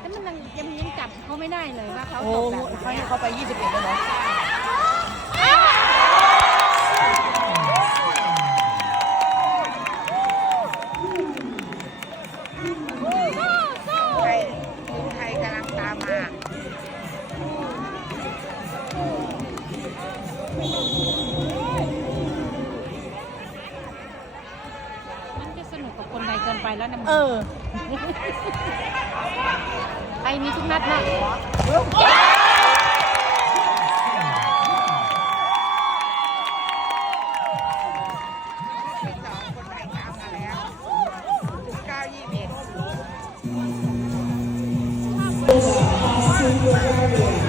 แล้วมันยังยังจับเขาไม่ได้เลยว่าเขาตกแบบไเขาเนี่ยอะเขาไป 21แล้วเนาะใครหรือใคกำลังตามมา สนุกกับคนใดเกินไปแล้วนะมึงเออไอ้มีทุกนัดนะเก้ายี่สิบ